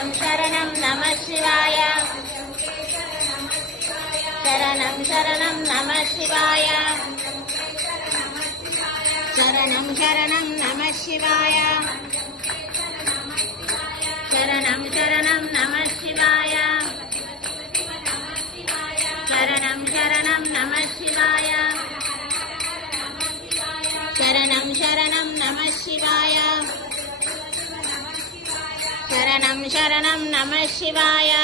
शरणं शरणं नमः शिवाय शरणं शरणं नमः शिवाय शरणं शरणं नमः शिवाय शरणं शरणं नमः शिवाय शरणं शरणं नमः शिवाय शरणं शरणं नमः शिवाय शरणं शरणं नमः शिवाय।